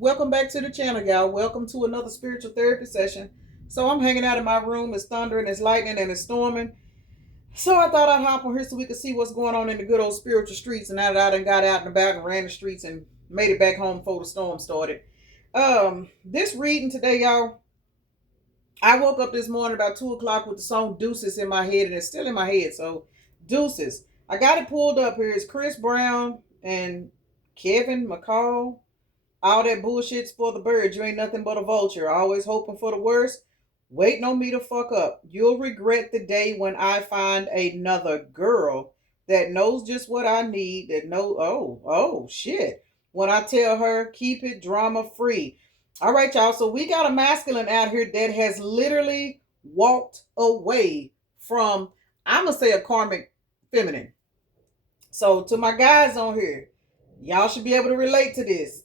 Welcome back to the channel, y'all. Welcome to another spiritual therapy session. So I'm hanging out in my room. It's thundering, it's lightning, and it's storming. So I thought I'd hop on here so we could see what's going on in the good old spiritual streets. And now that I done got out and about and ran the streets and made it back home before the storm started. This reading today, y'all. I woke up this morning about 2 o'clock with the song Deuces in my head, and it's still in my head. So Deuces. I got it pulled up here. It's Chris Brown and Kevin McCall. All that bullshit's for the birds. You ain't nothing but a vulture. Always hoping for the worst. Waiting on me to fuck up. You'll regret the day when I find another girl that knows just what I need. That know. Oh, shit. When I tell her, keep it drama free. All right, y'all. So we got a masculine out here that has literally walked away from, I'm going to say, a karmic feminine. So to my guys on here, y'all should be able to relate to this.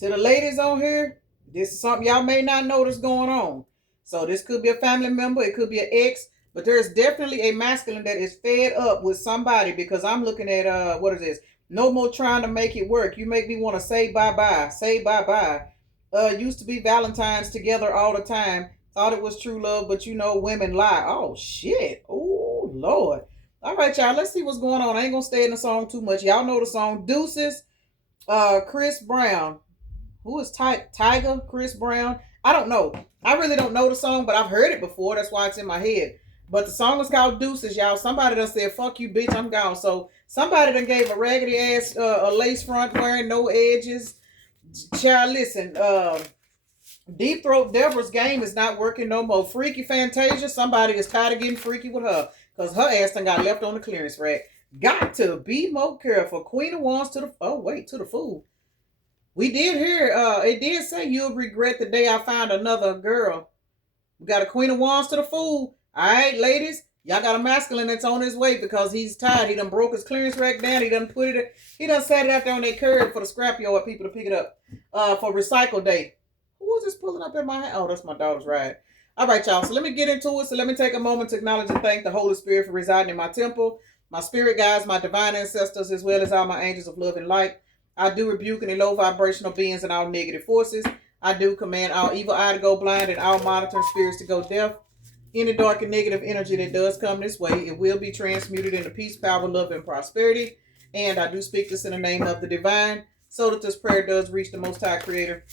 To the ladies on here, this is something y'all may not know that's going on. So this could be a family member, it could be an ex, but there's definitely a masculine that is fed up with somebody because I'm looking at what is this? No more trying to make it work. You make me want to say bye-bye. Say bye-bye. Used to be Valentine's together all the time. Thought it was true love, but you know women lie. Oh shit. Oh Lord. All right, y'all. Let's see what's going on. I ain't gonna stay in the song too much. Y'all know the song Deuces. Chris Brown. Who is Tiger? Chris Brown? I don't know. I really don't know the song, but I've heard it before. That's why it's in my head. But the song is called Deuces, y'all. Somebody done said, fuck you, bitch, I'm gone. So somebody done gave a raggedy ass a lace front wearing no edges. Child, listen, Deep Throat Deborah's game is not working no more. Freaky Fantasia, somebody is tired of getting freaky with her. Because her ass done got left on the clearance rack. Got to be more careful. Queen of Wands to the, oh wait, to the fool. We did hear, it did say you'll regret the day I found another girl. We got a Queen of Wands to the fool. All right, ladies, y'all got a masculine that's on his way because he's tired. He done broke his clearance rack down. He done sat it out there on that curb for the scrapyard people to pick it up for recycle day. Who was this pulling up in my house? Oh, that's my daughter's ride. All right, y'all. So let me get into it. So let me take a moment to acknowledge and thank the Holy Spirit for residing in my temple, my spirit guides, my divine ancestors, as well as all my angels of love and light. I do rebuke any low vibrational beings and all negative forces. I do command all evil eye to go blind and all monitoring spirits to go deaf. Any dark and negative energy that does come this way, it will be transmuted into peace, power, love, and prosperity. And I do speak this in the name of the divine so that this prayer does reach the Most High Creator.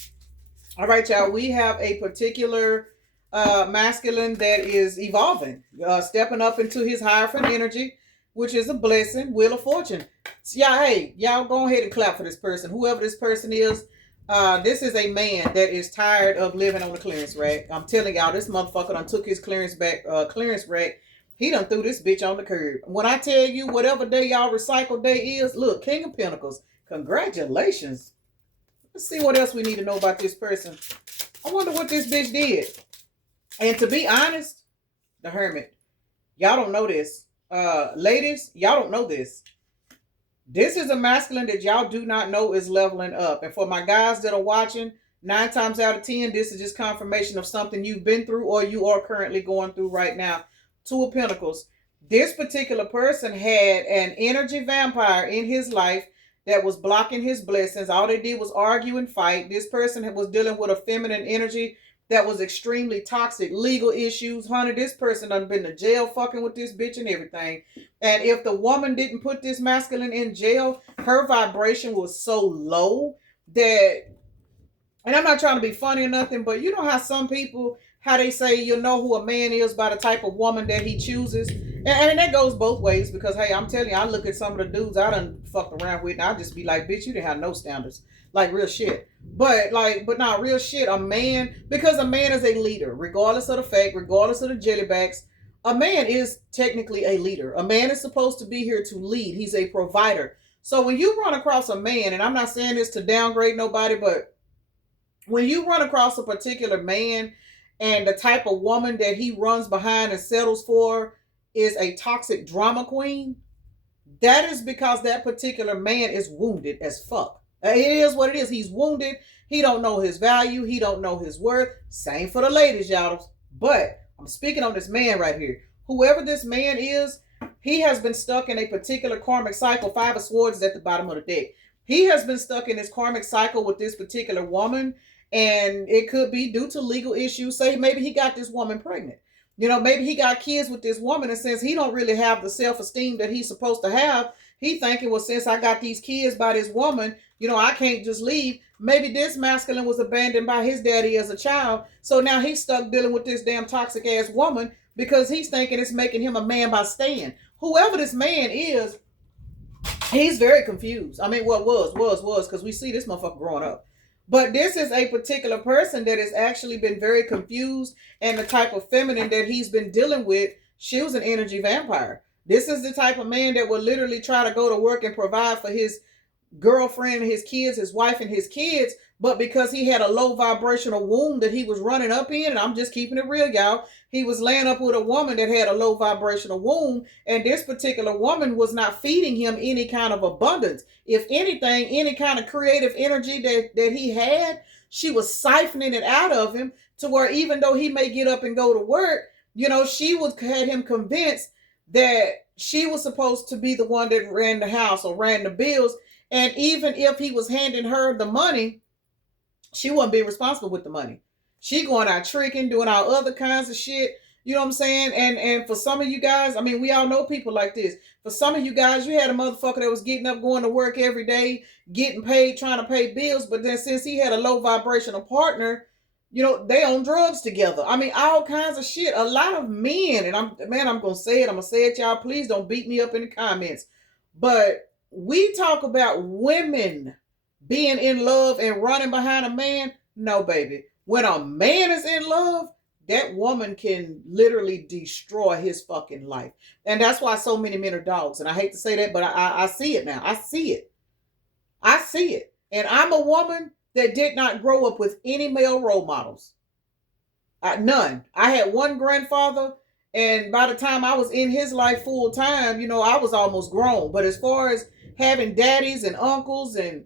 All right, y'all. We have a particular masculine that is evolving, stepping up into his hierophant energy, which is a blessing, wheel of fortune. So y'all go ahead and clap for this person. Whoever this person is, this is a man that is tired of living on the clearance rack. I'm telling y'all, this motherfucker done took his clearance rack. He done threw this bitch on the curb. When I tell you whatever day y'all recycle day is, look, King of Pentacles, congratulations. Let's see what else we need to know about this person. I wonder what this bitch did. And to be honest, the Hermit. Y'all don't know this. Ladies, y'all don't know this. This is a masculine that y'all do not know is leveling up. And for my guys that are watching, 9 times out of 10, this is just confirmation of something you've been through or you are currently going through right now. Two of Pentacles. This particular person had an energy vampire in his life that was blocking his blessings. All they did was argue and fight. This person was dealing with a feminine energy that was extremely toxic. Legal issues. Honey, this person done been to jail fucking with this bitch and everything. And if the woman didn't put this masculine in jail, her vibration was so low that, and I'm not trying to be funny or nothing, but you know how some people, how they say you know who a man is by the type of woman that he chooses. And that goes both ways because, hey, I'm telling you, I look at some of the dudes I done fucked around with and I just be like, bitch, you didn't have no standards. Like real shit. But not real shit. A man, because a man is a leader, regardless of the fact, regardless of the jellybacks, a man is technically a leader. A man is supposed to be here to lead. He's a provider. So when you run across a man, and I'm not saying this to downgrade nobody, but when you run across a particular man and the type of woman that he runs behind and settles for is a toxic drama queen, that is because that particular man is wounded as fuck. It is what it is. He's wounded. He don't know his value. He don't know his worth. Same for the ladies, y'all. But I'm speaking on this man right here. Whoever this man is, he has been stuck in a particular karmic cycle. 5 of Swords is at the bottom of the deck. He has been stuck in this karmic cycle with this particular woman, and it could be due to legal issues. Say maybe he got this woman pregnant. Maybe he got kids with this woman, and since he don't really have the self-esteem that he's supposed to have, he thinking, well, since I got these kids by this woman, I can't just leave. Maybe this masculine was abandoned by his daddy as a child, so now he's stuck dealing with this damn toxic ass woman because he's thinking it's making him a man by staying. Whoever this man is, he's very confused. I mean, what was, because we see this motherfucker growing up. But this is a particular person that has actually been very confused, and the type of feminine that he's been dealing with, she was an energy vampire. This is the type of man that will literally try to go to work and provide for his girlfriend, his kids, his wife, and his kids. But because he had a low vibrational womb that he was running up in, and I'm just keeping it real, y'all, he was laying up with a woman that had a low vibrational womb, and this particular woman was not feeding him any kind of abundance. If anything, any kind of creative energy that he had, she was siphoning it out of him, to where even though he may get up and go to work, she had him convinced that she was supposed to be the one that ran the house or ran the bills. And even if he was handing her the money, she wasn't being responsible with the money. She going out tricking, doing all other kinds of shit. You know what I'm saying? And for some of you guys, I mean, we all know people like this. For some of you guys, you had a motherfucker that was getting up, going to work every day, getting paid, trying to pay bills. But then since he had a low vibrational partner, they on drugs together. I mean, all kinds of shit. A lot of men, and I'm going to say it. I'm going to say it, y'all. Please don't beat me up in the comments. But we talk about women being in love and running behind a man. No, baby. When a man is in love, that woman can literally destroy his fucking life. And that's why so many men are dogs. And I hate to say that, but I see it now. I see it. I see it. And I'm a woman that did not grow up with any male role models. None. I had one grandfather, and by the time I was in his life full time, I was almost grown. But as far as having daddies and uncles and,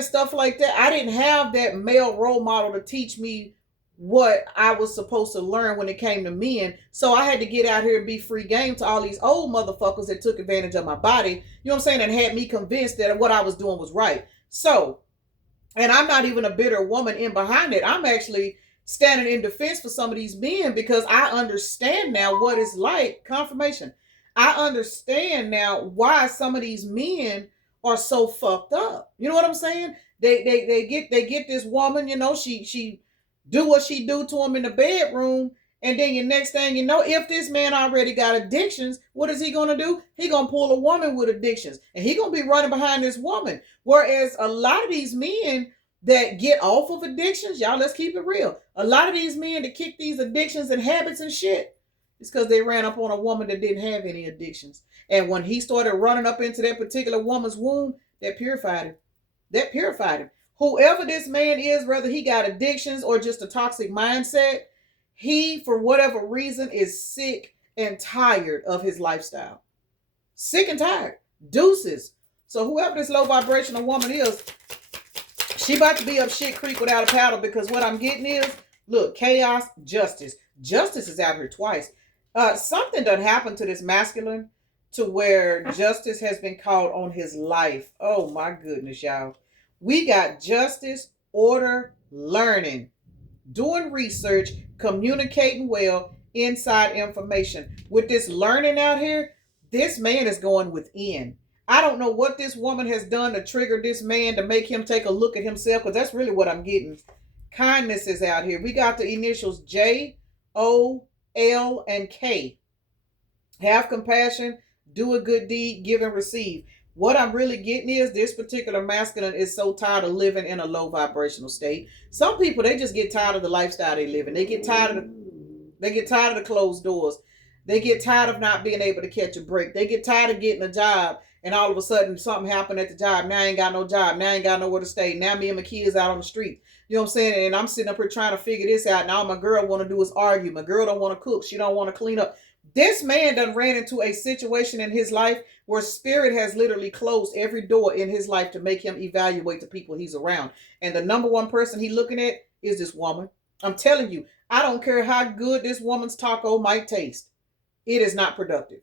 stuff like that, I didn't have that male role model to teach me what I was supposed to learn when it came to men. So I had to get out here and be free game to all these old motherfuckers that took advantage of my body, and had me convinced that what I was doing was right. So, and I'm not even a bitter woman in behind it. I'm actually standing in defense for some of these men because I understand now what it's like. Confirmation. I understand now why some of these men are so fucked up. You know what I'm saying? They get this woman, she do what she do to him in the bedroom, and then your next thing you know, if this man already got addictions, what is he gonna do? He gonna pull a woman with addictions, and he gonna be running behind this woman. Whereas a lot of these men that get off of addictions, y'all, let's keep it real. A lot of these men that kick these addictions and habits and shit, it's because they ran up on a woman that didn't have any addictions. And when he started running up into that particular woman's womb, that purified him. That purified him. Whoever this man is, whether he got addictions or just a toxic mindset, he, for whatever reason, is sick and tired of his lifestyle. Sick and tired. Deuces. So whoever this low vibrational woman is, she about to be up shit creek without a paddle, because what I'm getting is, look, chaos, justice. Justice is out here twice. Something done happened to this masculine to where justice has been called on his life. Oh my goodness, y'all. We got justice, order, learning, doing research, communicating well, inside information. With this learning out here, this man is going within. I don't know what this woman has done to trigger this man to make him take a look at himself, because that's really what I'm getting. Kindness is out here. We got the initials J, O, L, and K. Have compassion, do a good deed, give and receive. What I'm really getting is this particular masculine is so tired of living in a low vibrational state. Some people, they just get tired of the lifestyle they live in. They get tired of the closed doors. They get tired of not being able to catch a break. They get tired of getting a job, and all of a sudden something happened at the job. Now I ain't got no job. Now I ain't got nowhere to stay. Now me and my kids out on the street. You know what I'm saying? And I'm sitting up here trying to figure this out. Now all my girl want to do is argue. My girl don't want to cook. She don't want to clean up. This man done ran into a situation in his life where spirit has literally closed every door in his life to make him evaluate the people he's around. And the number one person he's looking at is this woman. I'm telling you, I don't care how good this woman's taco might taste. It is not productive.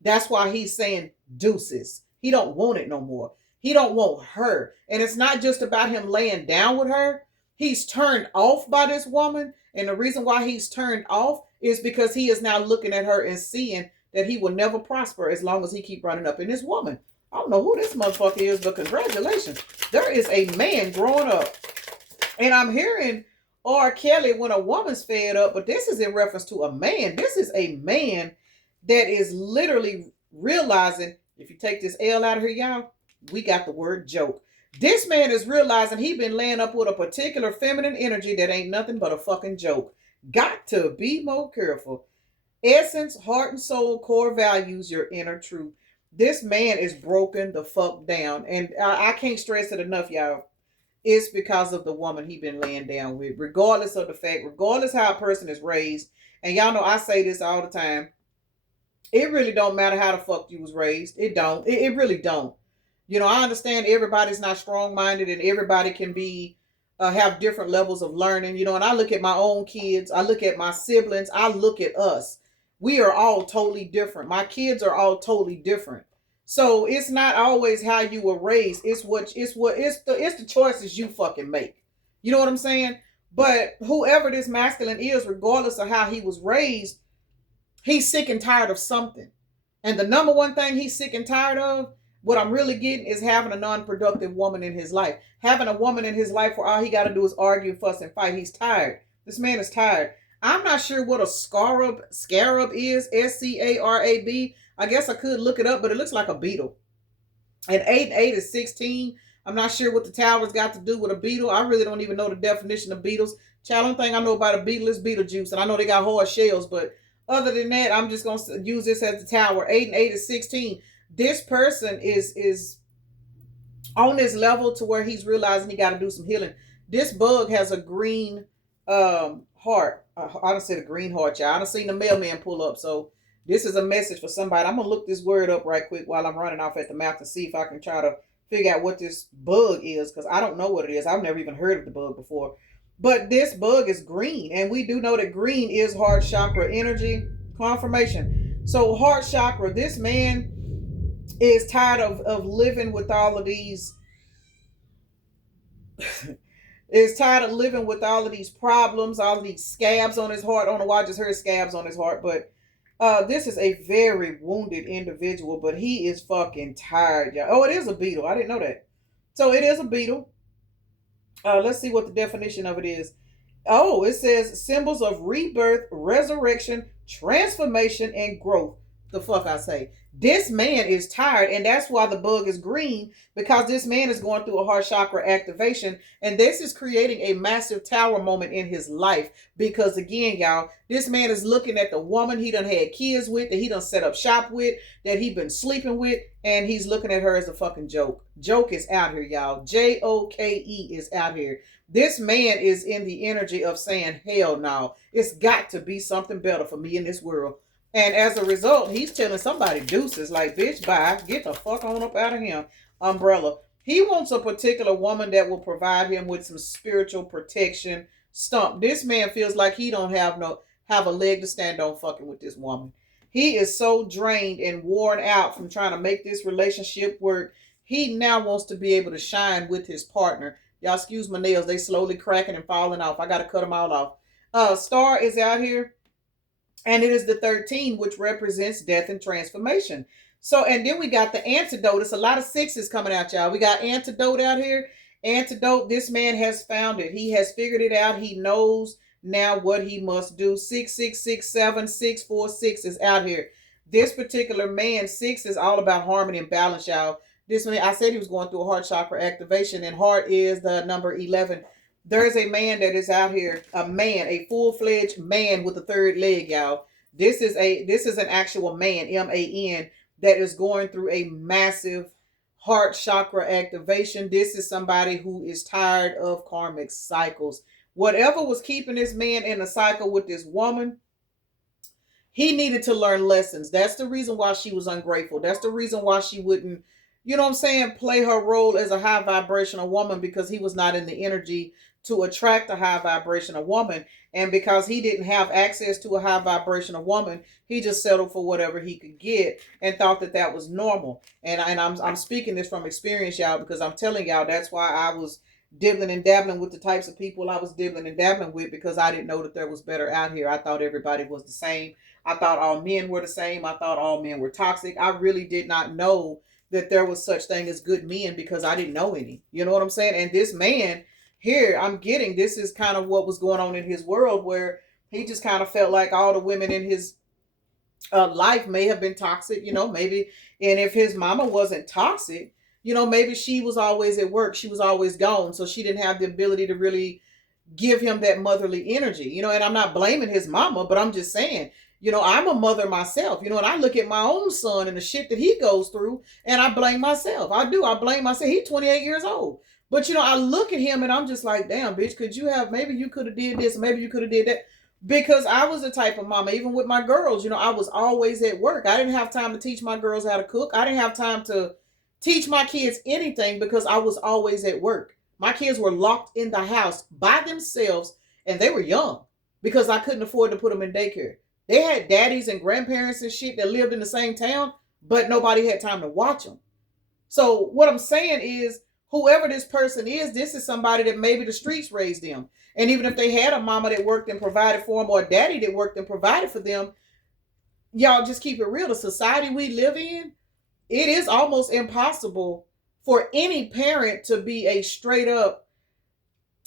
That's why he's saying deuces. He don't want it no more. He don't want her. And it's not just about him laying down with her. He's turned off by this woman. And the reason why he's turned off is because he is now looking at her and seeing that he will never prosper as long as he keep running up in this woman. I don't know who this motherfucker is, but congratulations. There is a man growing up. And I'm hearing R. Kelly when a woman's fed up, but this is in reference to a man. This is a man that is literally realizing, if you take this L out of here, y'all, we got the word joke. This man is realizing he been laying up with a particular feminine energy that ain't nothing but a fucking joke. Got to be more careful. Essence, heart and soul, core values, your inner truth. This man is broken the fuck down. And I can't stress it enough, y'all. It's because of the woman he been laying down with. Regardless of the fact, regardless how a person is raised. And y'all know I say this all the time. It really don't matter how the fuck you was raised. It don't. It really don't. You know, I understand everybody's not strong-minded and everybody can be have different levels of learning. You know, and I look at my own kids. I look at my siblings. I look at us. We are all totally different. My kids are all totally different. So it's not always how you were raised. It's the choices you fucking make. You know what I'm saying? But whoever this masculine is, regardless of how he was raised, he's sick and tired of something. And the number one thing he's sick and tired of, what I'm really getting, is having a non-productive woman in his life. Having a woman in his life where all he got to do is argue, fuss, and fight. He's tired. This man is tired. I'm not sure what a scarab is, SCARAB. I guess I could look it up, but it looks like a beetle. And 8 and 8 is 16. I'm not sure what the tower's got to do with a beetle. I really don't even know the definition of beetles. Child, the only thing I know about a beetle is Beetlejuice. And I know they got hard shells, but other than that, I'm just going to use this as the tower. 8 and 8 is 16. This person is on this level to where he's realizing he got to do some healing. This bug has a green heart. I done said a green heart, y'all. I done seen the mailman pull up, so this is a message for somebody. I'm going to look this word up right quick while I'm running off at the mouth to see if I can try to figure out what this bug is, because I don't know what it is. I've never even heard of the bug before. But this bug is green, and we do know that green is heart chakra energy confirmation. So heart chakra, this man is tired of living with all of these is tired of living with all of these problems, all of these scabs on his heart. I don't know why I just heard scabs on his heart, but this is a very wounded individual, but he is fucking tired, y'all. Oh, it is a beetle. I didn't know that. So it is a beetle. Let's see what the definition of it is. Oh, it says symbols of rebirth, resurrection, transformation, and growth. The fuck I say. This man is tired, and that's why the bug is green, because this man is going through a heart chakra activation, and this is creating a massive tower moment in his life. Because again, y'all, this man is looking at the woman he done had kids with, that he done set up shop with, that he been sleeping with, and he's looking at her as a fucking joke. Joke is out here, y'all. JOKE is out here. This man is in the energy of saying, hell no, it's got to be something better for me in this world. And as a result, he's telling somebody deuces, like, bitch, bye, get the fuck on up out of him, umbrella. He wants a particular woman that will provide him with some spiritual protection. Stump. This man feels like he don't have a leg to stand on fucking with this woman. He is so drained and worn out from trying to make this relationship work. He now wants to be able to shine with his partner. Y'all excuse my nails. They slowly cracking and falling off. I got to cut them all off. Star is out here. And it is the 13, which represents death and transformation. So, and then we got the antidote. It's a lot of sixes coming out, y'all. We got antidote out here. Antidote, this man has found it. He has figured it out. He knows now what he must do. 6667, 646 is out here. This particular man, 6, is all about harmony and balance, y'all. This man, I said he was going through a heart chakra activation, and heart is the number 11. There's a man that is out here, a full-fledged man with a third leg, y'all. This is an actual man, MAN, that is going through a massive heart chakra activation. This is somebody who is tired of karmic cycles. Whatever was keeping this man in a cycle with this woman, he needed to learn lessons. That's the reason why she was ungrateful. That's the reason why she wouldn't you know what I'm saying, play her role as a high vibrational woman because he was not in the energy to attract a high vibrational woman. And because he didn't have access to a high vibrational woman, he just settled for whatever he could get and thought that that was normal. And I'm speaking this from experience, y'all, because I'm telling y'all that's why I was dibbling and dabbling with the types of people I was dibbling and dabbling with, because I didn't know that there was better out here. I thought everybody was the same. I thought all men were the same. I thought all men were toxic. I really did not know that there was such thing as good men because I didn't know any. You know what I'm saying? And this man here, I'm getting this is kind of what was going on in his world, where he just kind of felt like all the women in his life may have been toxic, maybe. And if his mama wasn't toxic, maybe she was always at work. She was always gone. So she didn't have the ability to really give him that motherly energy, and I'm not blaming his mama, but I'm just saying, I'm a mother myself, and I look at my own son and the shit that he goes through, and I blame myself. I do. I blame myself. He's 28 years old. But, I look at him and I'm just like, damn, bitch, maybe you could have did this, maybe you could have did that. Because I was the type of mama, even with my girls, I was always at work. I didn't have time to teach my girls how to cook. I didn't have time to teach my kids anything because I was always at work. My kids were locked in the house by themselves, and they were young because I couldn't afford to put them in daycare. They had daddies and grandparents and shit that lived in the same town, but nobody had time to watch them. So what I'm saying is, whoever this person is, this is somebody that maybe the streets raised them. And even if they had a mama that worked and provided for them, or a daddy that worked and provided for them, y'all just keep it real. The society we live in, it is almost impossible for any parent to be a straight up,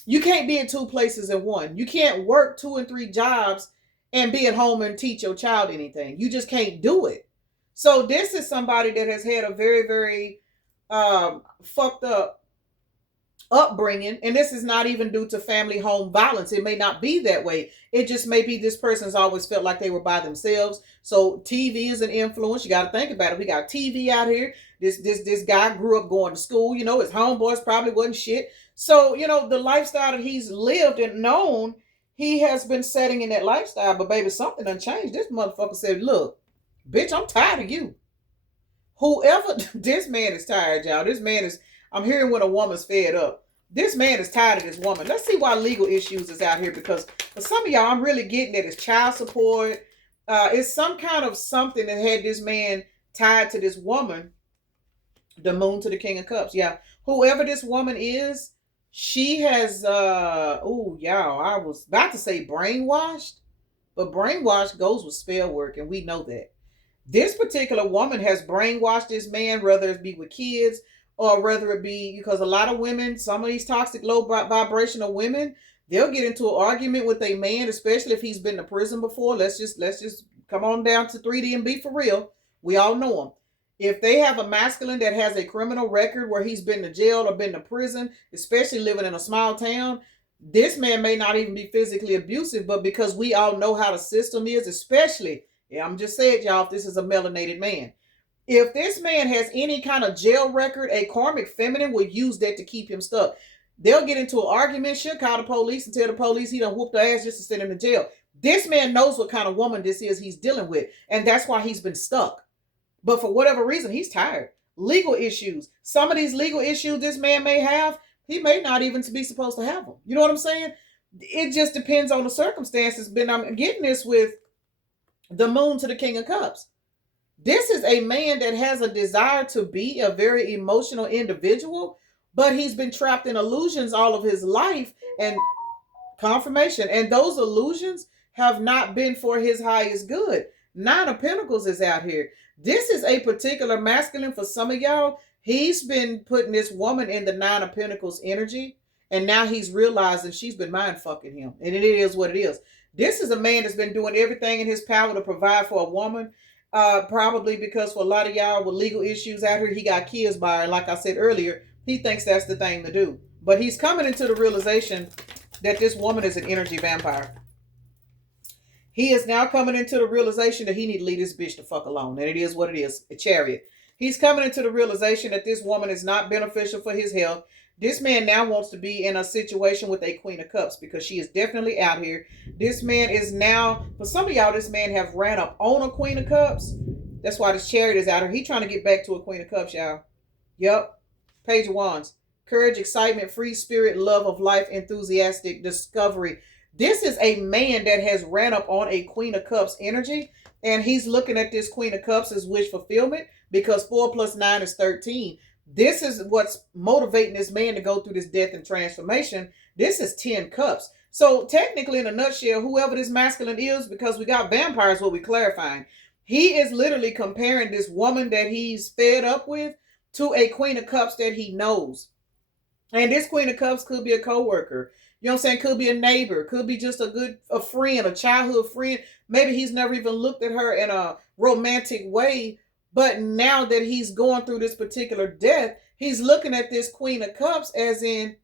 you can't be in two places at one. You can't work 2 and 3 jobs and be at home and teach your child anything. You just can't do it. So this is somebody that has had a very, very fucked up upbringing, and this is not even due to family home violence. It may not be that way. It just may be this person's always felt like they were by themselves. So TV is an influence. You got to think about it. We got TV out here. This guy grew up going to school. His homeboys probably wasn't shit. So the lifestyle that he's lived and known, he has been setting in that lifestyle. But baby, something done changed. This motherfucker said, "Look, bitch, I'm tired of you." Whoever, this man is tired, y'all. This man is, I'm hearing when a woman's fed up. This man is tired of this woman. Let's see why legal issues is out here, because for some of y'all, I'm really getting that it's child support. It's some kind of something that had this man tied to this woman. The moon to the king of cups. Yeah. Whoever this woman is, she has, y'all, I was about to say brainwashed, but brainwashed goes with spell work, and we know that. This particular woman has brainwashed this man, whether it be with kids or whether it be because a lot of women, some of these toxic low vibrational women, they'll get into an argument with a man, especially if he's been to prison before. Let's just come on down to 3D and be for real. We all know him. If they have a masculine that has a criminal record where he's been to jail or been to prison, especially living in a small town, this man may not even be physically abusive, but because we all know how the system is, especially, I'm just saying, y'all, if this is a melanated man. If this man has any kind of jail record, a karmic feminine will use that to keep him stuck. They'll get into an argument, she'll call the police and tell the police he done whooped her ass just to send him to jail. This man knows what kind of woman this is he's dealing with, and that's why he's been stuck. But for whatever reason, he's tired. Legal issues. Some of these legal issues this man may have, he may not even be supposed to have them. You know what I'm saying? It just depends on the circumstances. But I'm getting this with the moon to the king of cups. This is a man that has a desire to be a very emotional individual, but he's been trapped in illusions all of his life and confirmation. And those illusions have not been for his highest good. 9 of Pentacles is out here. This is a particular masculine for some of y'all. He's been putting this woman in the 9 of Pentacles energy, and now he's realizing she's been mind fucking him. And it is what it is. This is a man that's been doing everything in his power to provide for a woman. Probably because for a lot of y'all with legal issues out here, he got kids by her. Like I said earlier, he thinks that's the thing to do. But he's coming into the realization that this woman is an energy vampire. He is now coming into the realization that he need to leave this bitch the fuck alone. And it is what it is, a chariot. He's coming into the realization that this woman is not beneficial for his health. This man now wants to be in a situation with a Queen of Cups because she is definitely out here. This man is now, for some of y'all, this man have ran up on a Queen of Cups. That's why this chariot is out here. He trying to get back to a Queen of Cups, y'all. Yep. Page of Wands. Courage, excitement, free spirit, love of life, enthusiastic, discovery. This is a man that has ran up on a Queen of Cups energy, and he's looking at this Queen of Cups as wish fulfillment because 4 plus 9 is 13. This is what's motivating this man to go through this death and transformation. This is 10 cups. So technically, in a nutshell, whoever this masculine is, because we got vampires, what we're clarifying, he is literally comparing this woman that he's fed up with to a Queen of Cups that he knows. And this Queen of Cups could be a co-worker. You know what I'm saying? Could be a neighbor. Could be just a friend, a childhood friend. Maybe he's never even looked at her in a romantic way. But now that he's going through this particular death, he's looking at this Queen of Cups as in,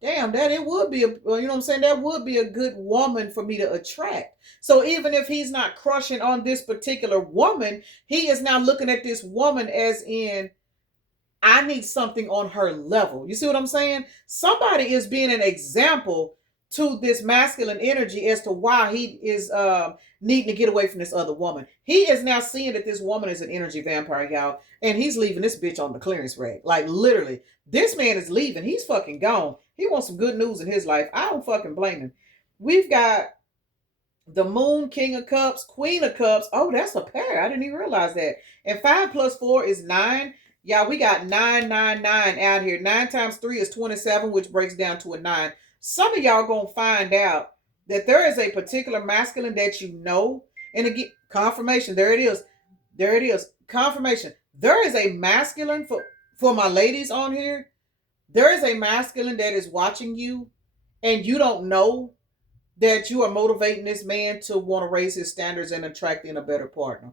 damn, that it would be you know what I'm saying? That would be a good woman for me to attract. So even if he's not crushing on this particular woman, he is now looking at this woman as in, I need something on her level. You see what I'm saying? Somebody is being an example to this masculine energy as to why he is needing to get away from this other woman. He is now seeing that this woman is an energy vampire, y'all, and he's leaving this bitch on the clearance rack. Like literally, this man is leaving. He's fucking gone. He wants some good news in his life. I don't fucking blame him. We've got the Moon, King of Cups, Queen of Cups. Oh, that's a pair. I didn't even realize that. And 5 plus 4 is 9. Y'all, we got 999 out here. 9 times 3 is 27, which breaks down to a 9. Some of y'all gonna find out that there is a particular masculine that you know. And again, confirmation. There it is. There it is. Confirmation. There is a masculine for my ladies on here. There is a masculine that is watching you, and you don't know that you are motivating this man to want to raise his standards and attract in a better partner.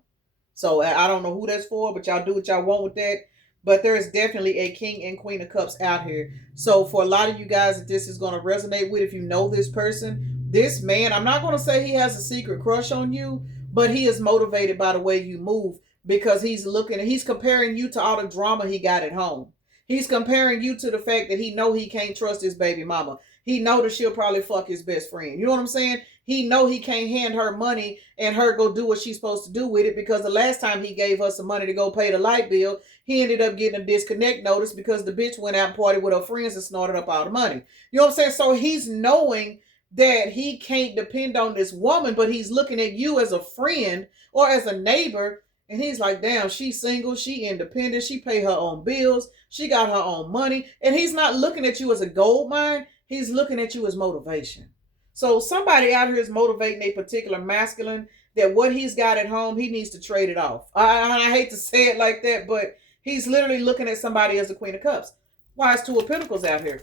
So I don't know who that's for, but y'all do what y'all want with that. But there is definitely a King and Queen of Cups out here. So for a lot of you guys that this is going to resonate with, if you know this person, this man, I'm not going to say he has a secret crush on you, but he is motivated by the way you move because he's looking and he's comparing you to all the drama he got at home. He's comparing you to the fact that he know he can't trust his baby mama. He know that she'll probably fuck his best friend. You know what I'm saying? He know he can't hand her money and her go do what she's supposed to do with it because the last time he gave her some money to go pay the light bill, he ended up getting a disconnect notice because the bitch went out and partied with her friends and snorted up all the money. You know what I'm saying? So he's knowing that he can't depend on this woman, but he's looking at you as a friend or as a neighbor. And he's like, damn, she's single, she independent, she pay her own bills, she got her own money. And he's not looking at you as a gold mine, he's looking at you as motivation. So somebody out here is motivating a particular masculine that what he's got at home, he needs to trade it off. I hate to say it like that, but he's literally looking at somebody as the Queen of Cups. Why is 2 of Pentacles out here?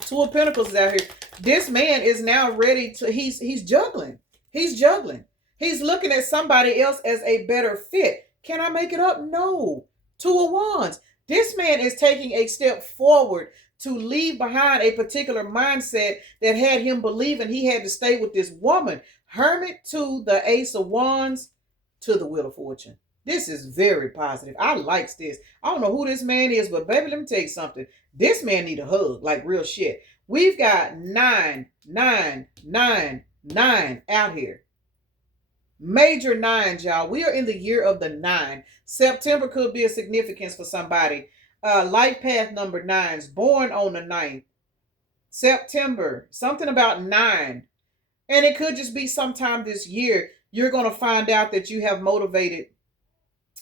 2 of Pentacles is out here. This man is now ready to, he's juggling. He's juggling. He's looking at somebody else as a better fit. Can I make it up? No. 2 of Wands. This man is taking a step forward to leave behind a particular mindset that had him believing he had to stay with this woman. Hermit to the Ace of Wands to the Wheel of Fortune. This is very positive. I likes this. I don't know who this man is, but baby, let me tell you something. This man need a hug, like real shit. We've got 999 out here. Major 9s, y'all. We are in the year of the 9. September could be a significance for somebody. Life path number 9s, born on the 9th. September, something about 9. And it could just be sometime this year, you're going to find out that you have motivated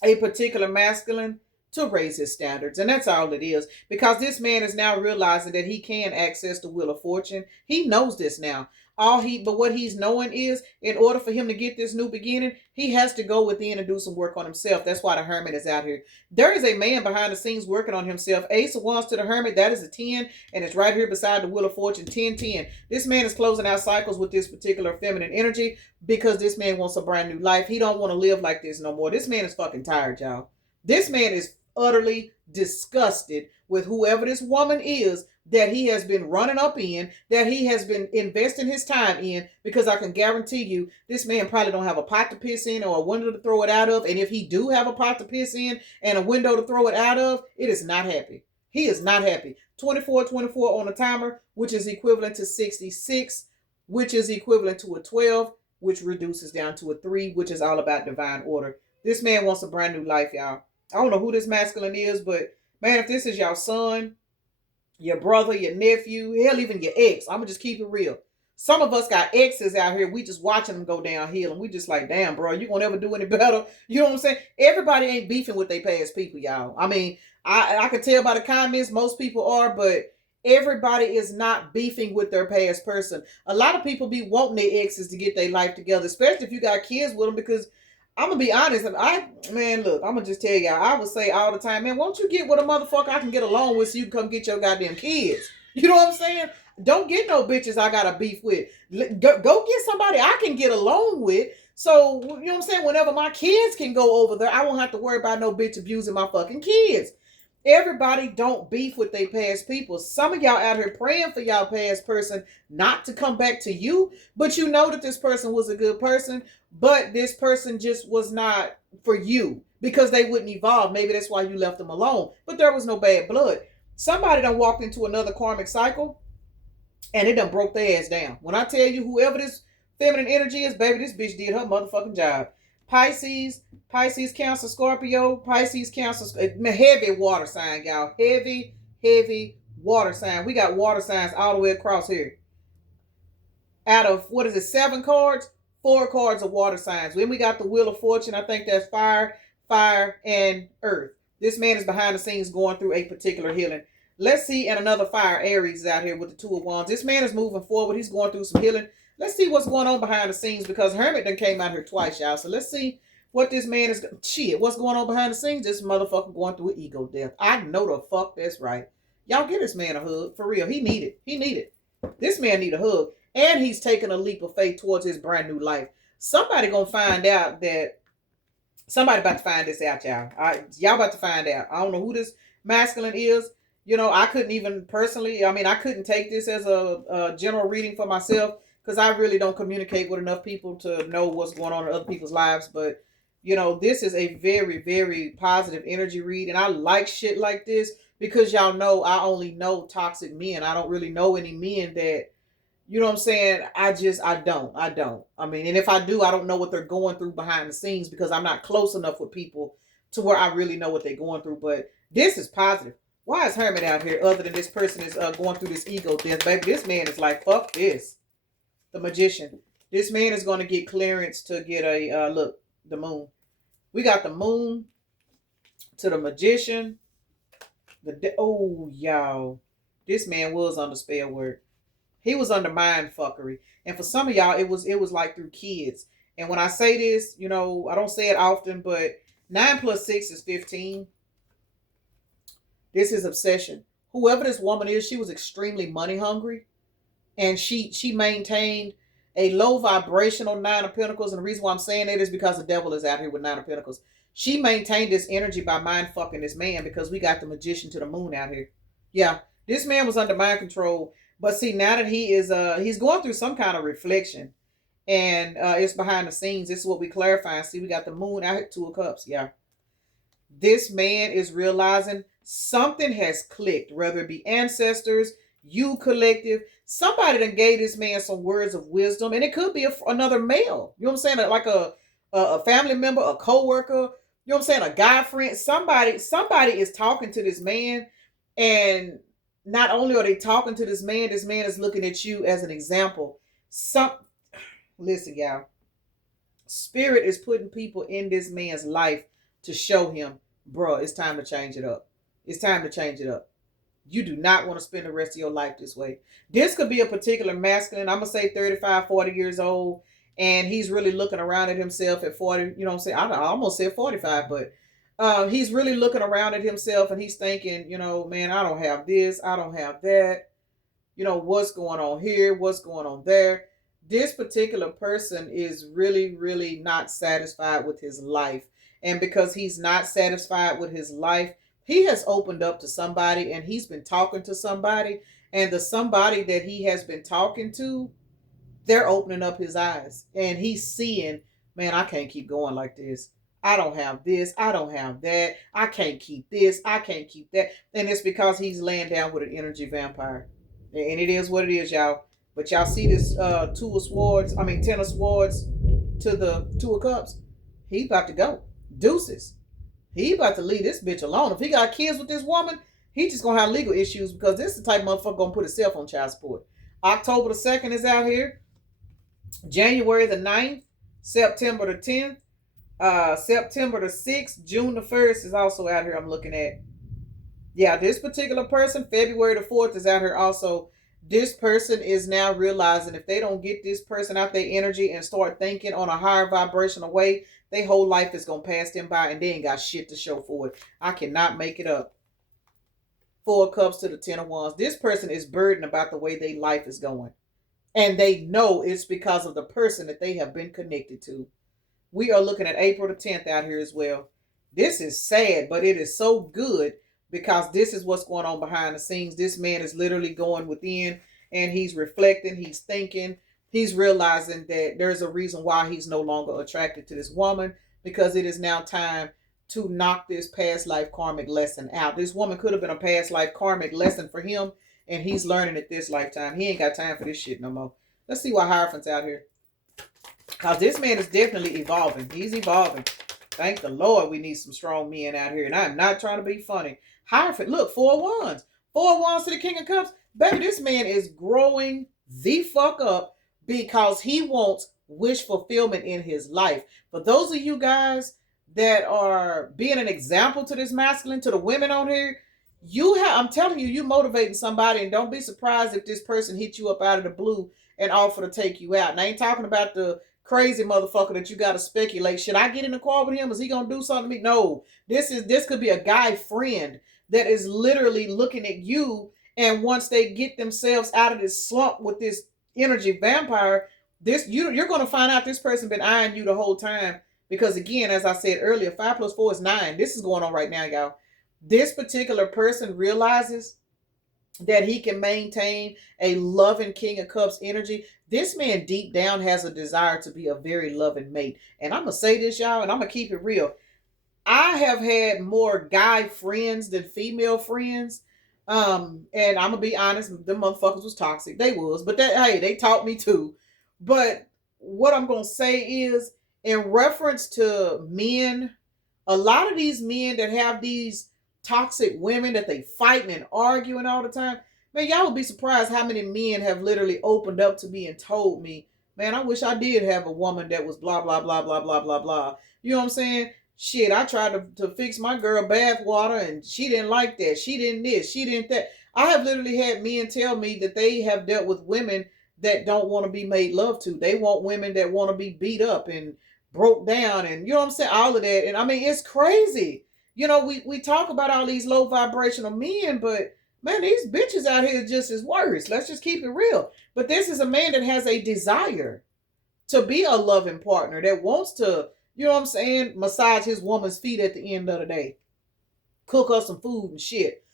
a particular masculine to raise his standards. And that's all it is. Because this man is now realizing that he can access the Wheel of Fortune. He knows this now. But what he's knowing is, in order for him to get this new beginning, he has to go within and do some work on himself. That's why the Hermit is out here. There is a man behind the scenes working on himself. Ace of Wands to the Hermit, that is a 10, and it's right here beside the Wheel of Fortune, 10-10. This man is closing out cycles with this particular feminine energy because this man wants a brand new life. He don't want to live like this no more. This man is fucking tired, y'all. This man is utterly disgusted with whoever this woman is that he has been running up in, that he has been investing his time in, because I can guarantee you this man probably don't have a pot to piss in or a window to throw it out of. And if he do have a pot to piss in and a window to throw it out of, it is not happy. He is not happy. 24 on the timer, which is equivalent to 66, which is equivalent to a 12, which reduces down to a 3, which is all about divine order. This man wants a brand new life, y'all. I don't know who this masculine is, but Man, if this is your son, your brother, your nephew, hell, even your ex. I'm gonna just keep it real. Some of us got exes out here. We just watching them go downhill, and we just like, damn, bro, you gonna ever do any better? You know what I'm saying? Everybody ain't beefing with their past people, y'all. I mean, I can tell by the comments, most people are, but everybody is not beefing with their past person. A lot of people be wanting their exes to get their life together, especially if you got kids with them, because I'm gonna be honest. Man, look, I'm gonna just tell y'all. I would say all the time, man, won't you get with a motherfucker I can get along with so you can come get your goddamn kids? You know what I'm saying? Don't get no bitches I got a beef with. Go get somebody I can get along with. So, you know what I'm saying? Whenever my kids can go over there, I won't have to worry about no bitch abusing my fucking kids. Everybody don't beef with their past people. Some of y'all out here praying for y'all past person not to come back to you, but you know that this person was a good person, but this person just was not for you because they wouldn't evolve. Maybe that's why you left them alone, but there was no bad blood. Somebody done walked into another karmic cycle and it done broke their ass down. When I tell you, whoever this feminine energy is, baby, this bitch did her motherfucking job. Pisces, Cancer, Scorpio, Pisces, Cancer, heavy water sign, y'all. Heavy water sign. We got water signs all the way across here. Out of, what is it, 7 cards? 4 cards of water signs. Then we got the Wheel of Fortune. I think that's fire, and earth. This man is behind the scenes going through a particular healing. Let's see, and another fire, Aries, is out here with the 2 of Wands. This man is moving forward. He's going through some healing. Let's see what's going on behind the scenes, because Hermit done came out here twice, y'all. So let's see what this man is. Shit, what's going on behind the scenes? This motherfucker going through an ego death. I know the fuck that's right. Y'all give this man a hug. For real. He need it. This man need a hug. And he's taking a leap of faith towards his brand new life. Somebody gonna find out that. Somebody about to find this out, y'all. Y'all about to find out. I don't know who this masculine is. You know, I couldn't even personally, I couldn't take this as a general reading for myself, because I really don't communicate with enough people to know what's going on in other people's lives. But, you know, this is a very, very positive energy read. And I like shit like this because y'all know I only know toxic men. I don't really know any men that, you know what I'm saying? I don't. I mean, and if I do, I don't know what they're going through behind the scenes because I'm not close enough with people to where I really know what they're going through. But this is positive. Why is Hermit out here other than this person is going through this ego death? Baby, this man is like, fuck this. The Magician. This man is going to get clearance to get a, look, the moon. We got the moon to the Magician. Oh, y'all. This man was under spell work. He was under mind fuckery. And for some of y'all, it was like through kids. And when I say this, you know, I don't say it often, but 9 plus 6 is 15. This is obsession. Whoever this woman is, she was extremely money hungry. And she maintained a low vibrational 9 of Pentacles. And the reason why I'm saying that is because the devil is out here with 9 of Pentacles. She maintained this energy by mind fucking this man because we got the Magician to the moon out here. Yeah, this man was under mind control. But see, now that he is, he's going through some kind of reflection, and it's behind the scenes. This is what we clarify. See, we got the moon out here, 2 of Cups. Yeah, this man is realizing something has clicked, whether it be ancestors, you collective. Somebody done gave this man some words of wisdom, and it could be another male. You know what I'm saying? Like a family member, a coworker. You know what I'm saying? A guy friend. Somebody is talking to this man, and not only are they talking to this man is looking at you as an example. Listen, y'all. Spirit is putting people in this man's life to show him, bro, it's time to change it up. It's time to change it up. You do not want to spend the rest of your life this way. This could be a particular masculine. I'm going to say 35, 40 years old. And he's really looking around at himself at 40. You know what I'm saying? I almost said 45, but he's really looking around at himself and he's thinking, you know, man, I don't have this. I don't have that. You know, what's going on here? What's going on there? This particular person is really, really not satisfied with his life. And because he's not satisfied with his life, he has opened up to somebody and he's been talking to somebody. And the somebody that he has been talking to, they're opening up his eyes. And he's seeing, man, I can't keep going like this. I don't have this. I don't have that. I can't keep this. I can't keep that. And it's because he's laying down with an energy vampire. And it is what it is, y'all. But y'all see this 10 of swords to the 2 of cups. He's about to go. Deuces. He about to leave this bitch alone. If he got kids with this woman, he just gonna have legal issues because this is the type of motherfucker gonna put himself on child support. October the 2nd is out here. January the 9th, September the 10th, September the 6th, June the 1st is also out here. I'm looking at. Yeah, this particular person, February the 4th is out here also. This person is now realizing if they don't get this person out their energy and start thinking on a higher vibrational way, their whole life is going to pass them by and they ain't got shit to show for it. I cannot make it up. 4 cups to the 10 of wands. This person is burdened about the way their life is going. And they know it's because of the person that they have been connected to. We are looking at April the 10th out here as well. This is sad, but it is so good because this is what's going on behind the scenes. This man is literally going within and he's reflecting, he's thinking, he's realizing that there's a reason why he's no longer attracted to this woman because it is now time to knock this past life karmic lesson out. This woman could have been a past life karmic lesson for him and he's learning it this lifetime. He ain't got time for this shit no more. Let's see why Hierophant's out here. Because this man is definitely evolving. He's evolving. Thank the Lord we need some strong men out here. And I'm not trying to be funny. Hierophant, look, 4 wands. 4 wands to the King of Cups. Baby, this man is growing the fuck up because he wants wish fulfillment in his life. For those of you guys that are being an example to this masculine, to the women on here, I'm telling you, you motivating somebody, and don't be surprised if this person hits you up out of the blue and offer to take you out. And I ain't talking about the crazy motherfucker that you got to speculate. Should I get in the car with him? Is he going to do something to me? No, this could be a guy friend that is literally looking at you. And once they get themselves out of this slump with this energy vampire, you're going to find out this person been eyeing you the whole time. Because again, as I said earlier, 5 + 4 is 9. This is going on right now, y'all. This particular person realizes that he can maintain a loving King of Cups energy. This man deep down has a desire to be a very loving mate. And I'm going to say this, y'all, and I'm going to keep it real. I have had more guy friends than female friends. And I'm going to be honest, them motherfuckers was toxic. They was. But they taught me too. But what I'm going to say is, in reference to men, a lot of these men that have these toxic women that they fighting and arguing all the time, man, y'all would be surprised how many men have literally opened up to me and told me, man, I wish I did have a woman that was blah, blah, blah, blah, blah, blah, blah. You know what I'm saying? Shit, I tried to fix my girl bath water and she didn't like that. She didn't this, she didn't that. I have literally had men tell me that they have dealt with women that don't want to be made love to. They want women that want to be beat up and broke down and, you know what I'm saying, all of that. And I mean, it's crazy. You know, we talk about all these low vibrational men, but man, these bitches out here just as worse. Let's just keep it real. But this is a man that has a desire to be a loving partner that wants to, you know what I'm saying, massage his woman's feet at the end of the day, cook her some food and shit.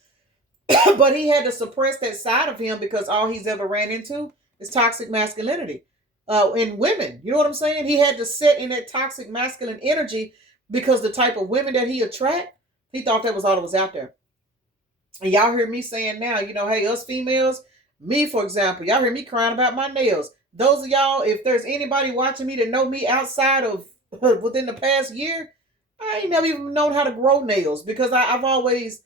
But he had to suppress that side of him because all he's ever ran into is toxic masculinity in women. You know what I'm saying? He had to sit in that toxic masculine energy because the type of women that he attract, he thought that was all that was out there. And y'all hear me saying now, you know, hey, us females, me, for example, y'all hear me crying about my nails. Those of y'all, if there's anybody watching me that know me outside of within the past year, I ain't never even known how to grow nails because I've always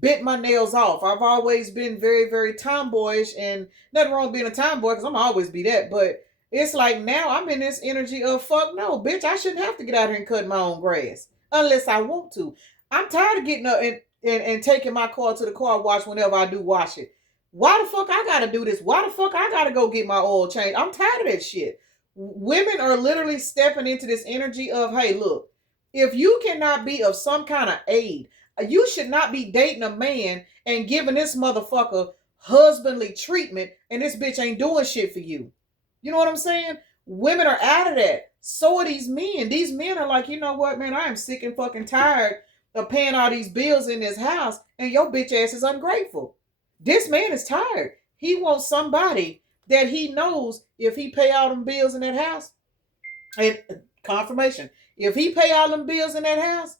bit my nails off. I've always been very, very tomboyish, and nothing wrong being a tomboy because I'm always be that. But it's like now I'm in this energy of fuck no, bitch, I shouldn't have to get out here and cut my own grass unless I want to. I'm tired of getting up and taking my car to the car wash whenever I do wash it. Why the fuck I gotta do this? Why the fuck I gotta go get my oil changed? I'm tired of that shit. Women are literally stepping into this energy of, hey, look, if you cannot be of some kind of aid, you should not be dating a man and giving this motherfucker husbandly treatment and this bitch ain't doing shit for you. You know what I'm saying? Women are out of that. So are these men. These men are like, you know what, man, I am sick and fucking tired of paying all these bills in this house and your bitch ass is ungrateful. This man is tired. He wants somebody that he knows if he pay all them bills in that house, and confirmation, if he pay all them bills in that house,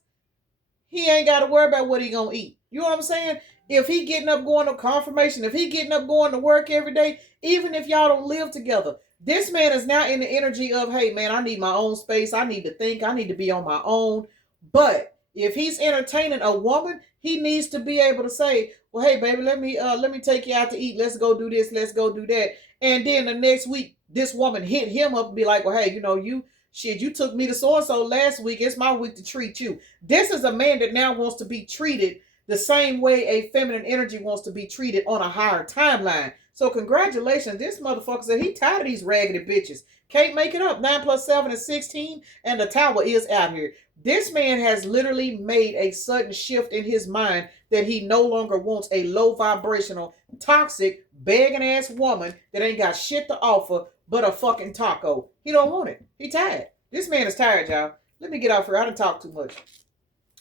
he ain't got to worry about what he gonna eat. You know what I'm saying? If he getting up going to confirmation, if he getting up going to work every day, even if y'all don't live together, this man is now in the energy of, hey man, I need my own space. I need to think. I need to be on my own. But If he's entertaining a woman, he needs to be able to say, well, hey, baby, let me take you out to eat. Let's go do this. Let's go do that. And then the next week, this woman hit him up and be like, well, hey, you took me to so-and-so last week. It's my week to treat you. This is a man that now wants to be treated the same way a feminine energy wants to be treated on a higher timeline. So congratulations. This motherfucker said he tired of these raggedy bitches. Can't make it up. 9 plus 7 is 16. And the tower is out here. This man has literally made a sudden shift in his mind that he no longer wants a low vibrational, toxic, begging ass woman that ain't got shit to offer but a fucking taco. He don't want it. He tired. This man is tired, y'all. Let me get off here. I done talk too much.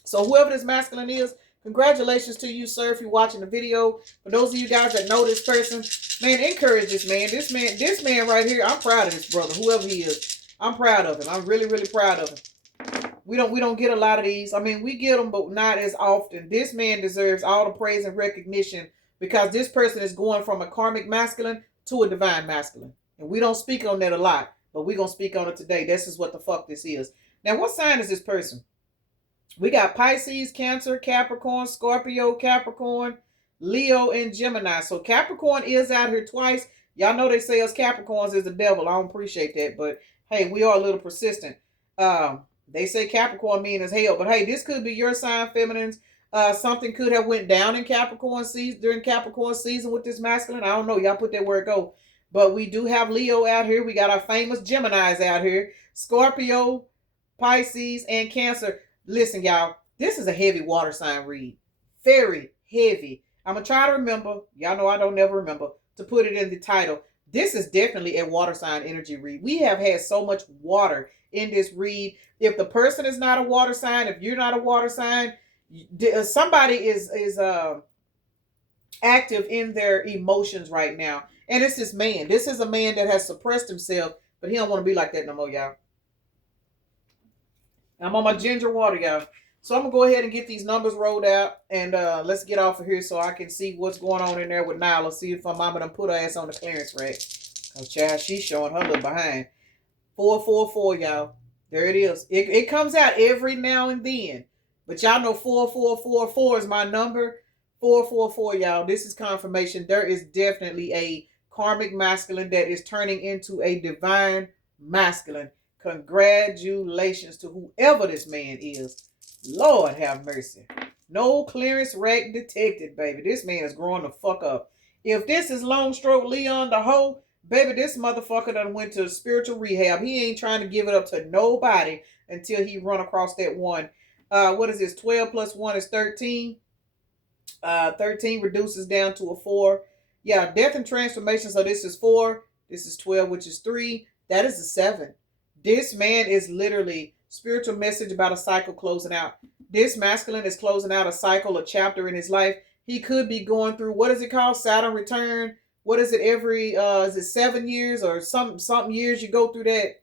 So whoever this masculine is, congratulations to you, sir, if you're watching the video. For those of you guys that know this person, man, encourage this man. This man right here, I'm proud of this brother, whoever he is. I'm proud of him. I'm really, really proud of him. We don't get a lot of these. I mean, we get them, but not as often. This man deserves all the praise and recognition because this person is going from a karmic masculine to a divine masculine. And we don't speak on that a lot, but we're going to speak on it today. This is what the fuck this is. Now, what sign is this person? We got Pisces, Cancer, Capricorn, Scorpio, Capricorn, Leo, and Gemini. So Capricorn is out here twice. Y'all know they say us Capricorns is the devil. I don't appreciate that, but hey, we are a little persistent. They say Capricorn mean as hell, but hey, this could be your sign, feminines. Something could have went down in Capricorn season during Capricorn season with this masculine. I don't know. Y'all put that where it go. But we do have Leo out here. We got our famous Geminis out here. Scorpio, Pisces, and Cancer. Listen, y'all, this is a heavy water sign read. Very heavy. I'm going to try to remember. Y'all know I don't never remember to put it in the title. This is definitely a water sign energy read. We have had so much water in this read. If the person is not a water sign, if you're not a water sign, somebody is active in their emotions right now. And it's this man. This is a man that has suppressed himself, but he don't want to be like that no more, y'all. I'm on my ginger water, y'all. So I'm going to go ahead and get these numbers rolled out. And let's get off of here so I can see what's going on in there with Nyla. See if my mama done put her ass on the clearance rack. Oh, child, she's showing her little behind. 444, y'all. There it is. It comes out every now and then. But y'all know 4444 is my number. 444, y'all. This is confirmation. There is definitely a karmic masculine that is turning into a divine masculine. Congratulations to whoever this man is. Lord have mercy. No clearance rack detected, baby. This man is growing the fuck up. If this is Long Stroke Leon the hoe, baby, this motherfucker done went to spiritual rehab. He ain't trying to give it up to nobody until he run across that one. What is this? 12 plus 1 is 13. 13 reduces down to a 4. Yeah, death and transformation. So this is 4. This is 12, which is 3. That is a 7. This man is literally spiritual message about a cycle closing out. This masculine is closing out a cycle, a chapter in his life. He could be going through, what is it called? Saturn return. What is it every, is it 7 years or something years you go through that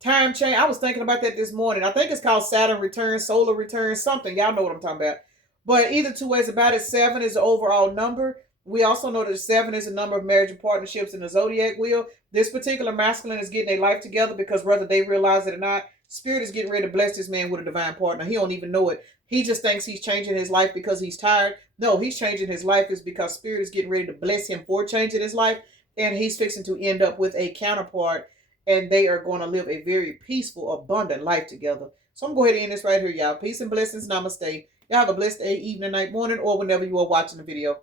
time change? I was thinking about that this morning. I think it's called Saturn return, solar return, something. Y'all know what I'm talking about. But either two ways about it, 7 is the overall number. We also know that 7 is the number of marriage and partnerships in the zodiac wheel. This particular masculine is getting a life together because whether they realize it or not, Spirit is getting ready to bless this man with a divine partner. He don't even know it. He just thinks he's changing his life because he's tired. No, he's changing his life is because Spirit is getting ready to bless him for changing his life. And he's fixing to end up with a counterpart. And they are going to live a very peaceful, abundant life together. So I'm going to go ahead and end this right here, y'all. Peace and blessings. Namaste. Y'all have a blessed day, evening, night, morning, or whenever you are watching the video.